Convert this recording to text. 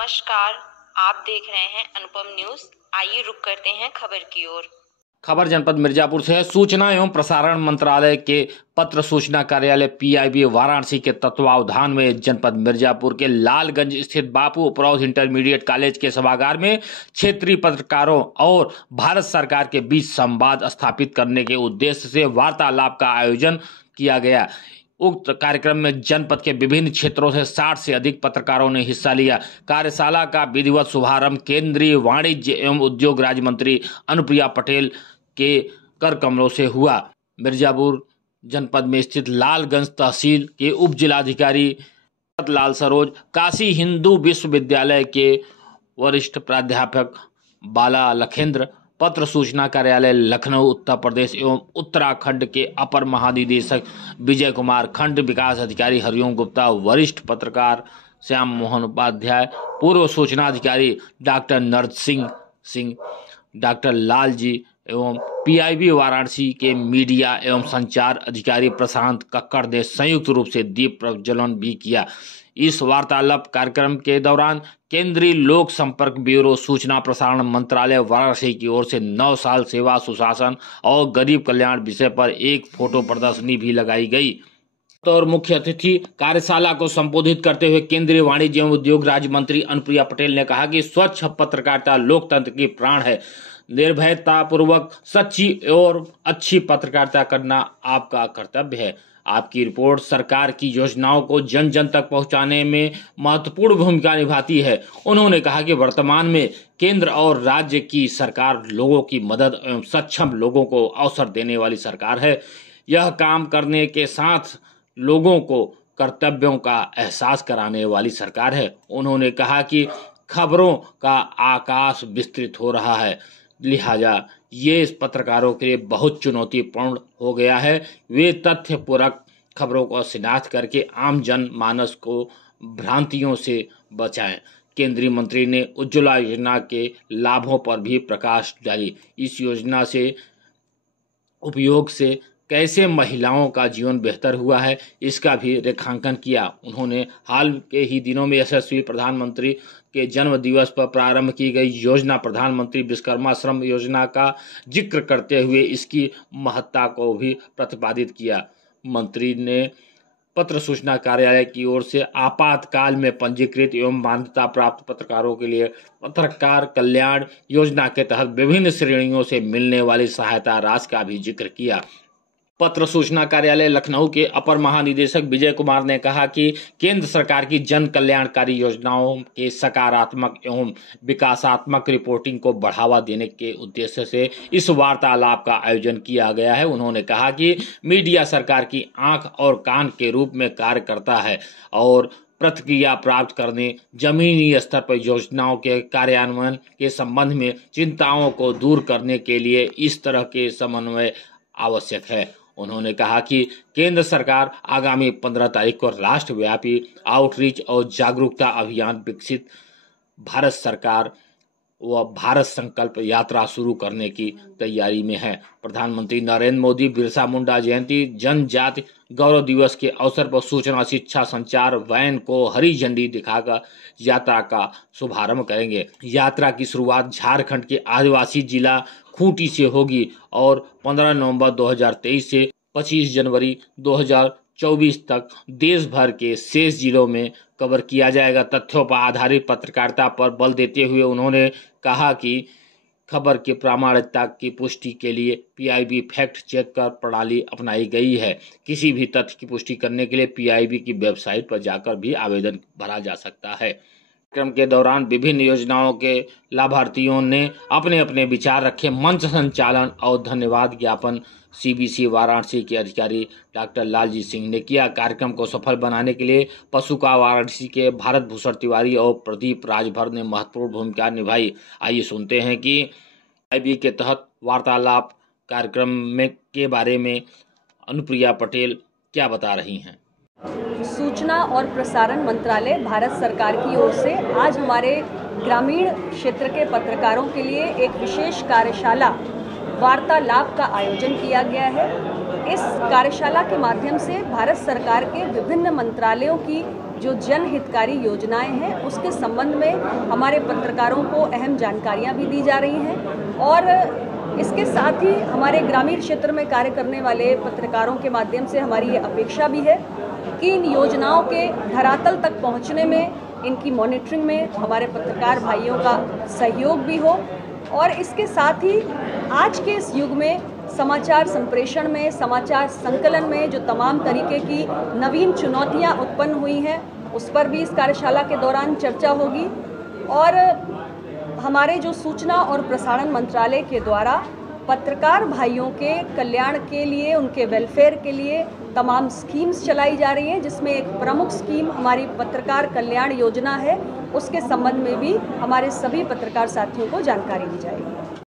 नमस्कार, आप देख रहे हैं अनुपम न्यूज। आइए रुक करते हैं खबर की ओर। खबर जनपद मिर्जापुर से है। सूचना एवं प्रसारण मंत्रालय के पत्र सूचना कार्यालय पीआईबी वाराणसी के तत्वावधान में जनपद मिर्जापुर के लालगंज स्थित बापू उपराउत इंटरमीडिएट कॉलेज के सभागार में क्षेत्रीय पत्रकारों और भारत सरकार के बीच संवाद स्थापित करने के उद्देश्य से वार्तालाप का आयोजन किया गया। उक्त कार्यक्रम में जनपद के विभिन्न क्षेत्रों से 60 से अधिक पत्रकारों ने हिस्सा लिया। कार्यशाला का विधिवत शुभारंभ केंद्रीय वाणिज्य एवं उद्योग राज्य मंत्री अनुप्रिया पटेल के कर कमलों से हुआ। मिर्जापुर जनपद में स्थित लालगंज तहसील के उप जिलाधिकारी लाल सरोज, काशी हिंदू विश्वविद्यालय के वरिष्ठ प्राध्यापक बाला लखेंद्र, पत्र सूचना कार्यालय लखनऊ उत्तर प्रदेश एवं उत्तराखंड के अपर महानिदेशक विजय कुमार, खंड विकास अधिकारी हरिओम गुप्ता, वरिष्ठ पत्रकार श्याम मोहन उपाध्याय, पूर्व सूचना अधिकारी डॉक्टर नरसिंह सिंह, डॉक्टर लाल जी एवं पीआईबी वाराणसी के मीडिया एवं संचार अधिकारी प्रशांत कक्कड़ ने संयुक्त रूप से दीप प्रज्वलन भी किया। इस वार्तालाप कार्यक्रम के दौरान केंद्रीय लोक संपर्क ब्यूरो सूचना प्रसारण मंत्रालय वाराणसी की ओर से 9 साल सेवा सुशासन और गरीब कल्याण विषय पर एक फोटो प्रदर्शनी भी लगाई गई। और मुख्य अतिथि कार्यशाला को संबोधित करते हुए केंद्रीय वाणिज्य एवं उद्योग राज्य मंत्री अनुप्रिया पटेल ने कहा कि स्वच्छ पत्रकारिता लोकतंत्र की प्राण है। निर्भयता पूर्वक सच्ची और अच्छी पत्रकारिता करना आपका कर्तव्य है। आपकी रिपोर्ट सरकार की योजनाओं को जन जन तक पहुंचाने में महत्वपूर्ण भूमिका निभाती है। उन्होंने कहा कि वर्तमान में केंद्र और राज्य की सरकार लोगों की मदद एवं सक्षम लोगों को अवसर देने वाली सरकार है। यह काम करने के साथ लोगों को कर्तव्यों का एहसास कराने वाली सरकार है। उन्होंने कहा कि खबरों का आकाश विस्तृत हो रहा है, लिहाजा ये पत्रकारों के लिए बहुत चुनौतीपूर्ण हो गया है। वे तथ्यपूर्वक खबरों को शिनाख्त करके आम जन मानस को भ्रांतियों से बचाएं। केंद्रीय मंत्री ने उज्ज्वला योजना के लाभों पर भी प्रकाश डाली। इस योजना से उपयोग से कैसे महिलाओं का जीवन बेहतर हुआ है, इसका भी रेखांकन किया। उन्होंने हाल के ही दिनों में यशस्वी प्रधानमंत्री के जन्म दिवस पर प्रारंभ की गई योजना प्रधानमंत्री विश्वकर्मा श्रम योजना का जिक्र करते हुए इसकी महत्ता को भी प्रतिपादित किया। मंत्री ने पत्र सूचना कार्यालय की ओर से आपातकाल में पंजीकृत एवं मान्यता प्राप्त पत्रकारों के लिए पत्रकार कल्याण योजना के तहत विभिन्न श्रेणियों से मिलने वाली सहायता राशि का भी जिक्र किया। पत्र सूचना कार्यालय लखनऊ के अपर महानिदेशक विजय कुमार ने कहा कि केंद्र सरकार की जन कल्याणकारी योजनाओं के सकारात्मक एवं विकासात्मक रिपोर्टिंग को बढ़ावा देने के उद्देश्य से इस वार्तालाप का आयोजन किया गया है। उन्होंने कहा कि मीडिया सरकार की आंख और कान के रूप में कार्य करता है और प्रतिक्रिया प्राप्त करने, जमीनी स्तर पर योजनाओं के कार्यान्वयन के संबंध में चिंताओं को दूर करने के लिए इस तरह के समन्वय आवश्यक है। उन्होंने कहा कि केंद्र सरकार आगामी 15 तारीख को राष्ट्रव्यापी आउटरीच और जागरूकता अभियान विकसित भारत सरकार व भारत संकल्प यात्रा शुरू करने की तैयारी में है। प्रधानमंत्री नरेंद्र मोदी बिरसा मुंडा जयंती जनजाति गौरव दिवस के अवसर पर सूचना शिक्षा संचार वैन को हरी झंडी दिखाकर यात्रा का शुभारंभ करेंगे। यात्रा की शुरुआत झारखंड के आदिवासी जिला खूंटी से होगी और 15 नवंबर 2023 से 25 जनवरी 2024 तक देश भर के शेष जिलों में कवर किया जाएगा। तथ्यों पर आधारित पत्रकारिता पर बल देते हुए उन्होंने कहा कि खबर की प्रामाणिकता की पुष्टि के लिए पीआईबी फैक्ट चेक कर प्रणाली अपनाई गई है। किसी भी तथ्य की पुष्टि करने के लिए पीआईबी की वेबसाइट पर जाकर भी आवेदन भरा जा सकता है। कार्यक्रम के दौरान विभिन्न योजनाओं के लाभार्थियों ने अपने अपने विचार रखे। मंच संचालन और धन्यवाद ज्ञापन सीबीसी वाराणसी के अधिकारी डॉक्टर लालजी सिंह ने किया। कार्यक्रम को सफल बनाने के लिए पशुका वाराणसी के भारत भूषण तिवारी और प्रदीप राजभर ने महत्वपूर्ण भूमिका निभाई। आइए सुनते हैं कि आईबी के तहत वार्तालाप कार्यक्रम में के बारे में अनुप्रिया पटेल क्या बता रही हैं। सूचना और प्रसारण मंत्रालय भारत सरकार की ओर से आज हमारे ग्रामीण क्षेत्र के पत्रकारों के लिए एक विशेष कार्यशाला वार्तालाप का आयोजन किया गया है। इस कार्यशाला के माध्यम से भारत सरकार के विभिन्न मंत्रालयों की जो जनहितकारी योजनाएं हैं उसके संबंध में हमारे पत्रकारों को अहम जानकारियां भी दी जा रही हैं और इसके साथ ही हमारे ग्रामीण क्षेत्र में कार्य करने वाले पत्रकारों के माध्यम से हमारी ये अपेक्षा भी है कि इन योजनाओं के धरातल तक पहुंचने में, इनकी मॉनिटरिंग में हमारे पत्रकार भाइयों का सहयोग भी हो और इसके साथ ही आज के इस युग में समाचार संप्रेषण में, समाचार संकलन में जो तमाम तरीके की नवीन चुनौतियां उत्पन्न हुई हैं उस पर भी इस कार्यशाला के दौरान चर्चा होगी और हमारे जो सूचना और प्रसारण मंत्रालय के द्वारा पत्रकार भाइयों के कल्याण के लिए, उनके वेलफेयर के लिए तमाम स्कीम्स चलाई जा रही हैं, जिसमें एक प्रमुख स्कीम हमारी पत्रकार कल्याण योजना है। उसके संबंध में भी हमारे सभी पत्रकार साथियों को जानकारी दी जाएगी।